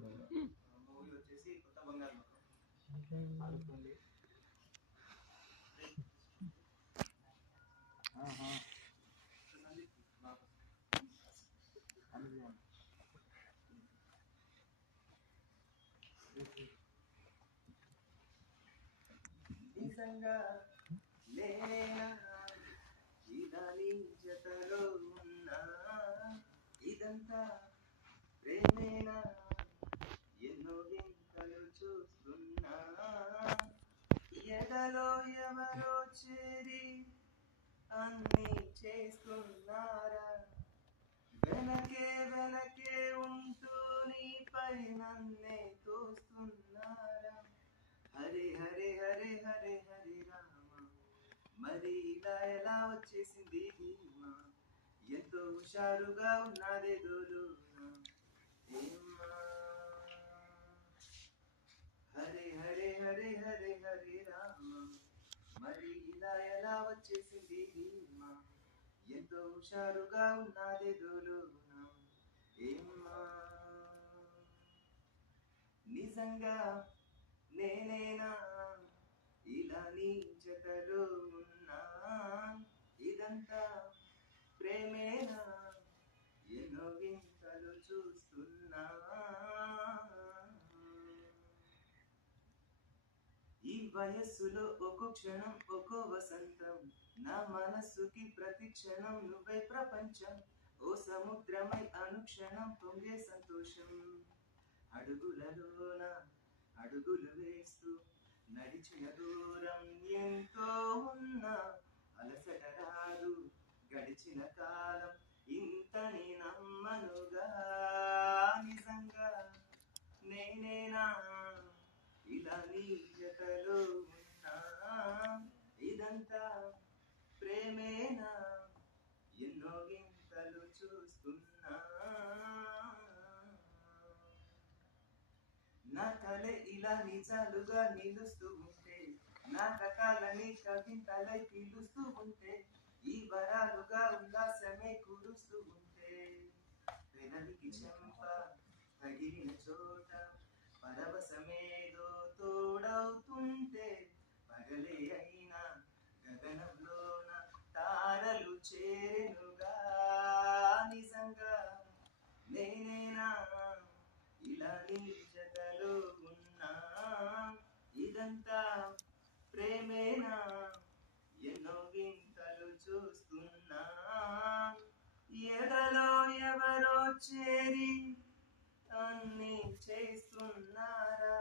Movie వచ్చేసి కొత్త బంగారు లోకం. నిజంగా లేనా ఇదాని జతలో ఉన్నా ఇదంతా ప్రేమేనా ఎన్నో వింతలు చూస్తున్నా ఎదలో ఎవరో చేరి అన్నీ చేస్తున్నారా వెనకే ఉంటూ నీపై నన్నే తోస్తున్నారా హరే హరే హరే హరే హరే రామ మరి ఇలా ఎలా వచ్చేసింది ధీమా ఎంతో హుషారుగా ఉన్నదే దోలునా ఏమ్మా హరే హరే హరే హరే హరే రామ మరి ఇలా ఎలా వచ్చేసింది ధీమా ఎంతో హుషారుగా ఉన్నదే దోలునా ఏమ్మా నిజంగా నేనేనా ఇలా నీ జతలో ఉన్నా ఇదంతా ప్రేమేనా ఎన్నో వింతలు చూస్తున్నా ఈ వయస్సులో ఒక్కో క్షణం ఒక్కో వసంతం నా మనస్సుకి ప్రతి క్షణం నువ్వే ప్రపంచం ఓ సముద్రమై అనుక్షణం పొంగే సంతోషం అడుగులలోన అడుగులు వేస్తూ నడిచిన దూరం ఎంతో ఉన్నా అలసట రాదు గడిచిన కాలం ఇంతని నమ్మనుగా నిజంగా నేనేనా ఇలా నీ జతలో ఉన్నా ఇదంతా ప్రేమేనా ఎన్నో వింతలు చూస్తున్నా నా కలే ఇలా నిజాలుగా నిలుస్తూ ఉంటే నా కథలని కవితలై పిలుస్తూ ఉంటే ఈ వరాలుగా ఉల్లాసమే కురుస్తూ ఉంటే పెదవికి చెంప తగిలిన చోట పరవశమేదో తోడవుతుంటే పగలే అయినా గగనంలోన తారలు చేరుగా నిజంగా నేనేనా ఇలా నీ జతలో ఉన్నా ఇదంతా ప్రేమేనా ఎన్నో వింతలు చూస్తున్నా ఎదలో ఎవరో చేరి అన్నీ చేస్తున్నారా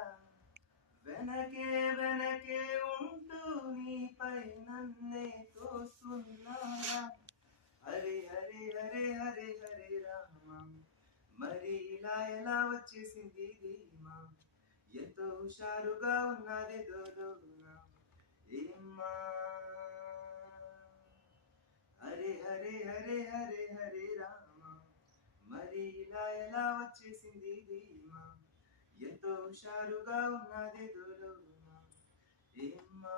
వెనకే ఉంటూ నీపై నన్నే తోస్తున్నారా హరే హరే హరే హరే హరే రామ మరి ఇలా ఎలా వచ్చేసింది ధీమా ఎంతో హుషారుగా ఉన్నది దోలోనా ఏమ్మా హరే హరే హరే హరే హరే రామ మరి ఇలా ఎలా వచ్చేసింది ధీమా ఎంతో హుషారుగా ఉన్నది దోలోనా ఏమ్మా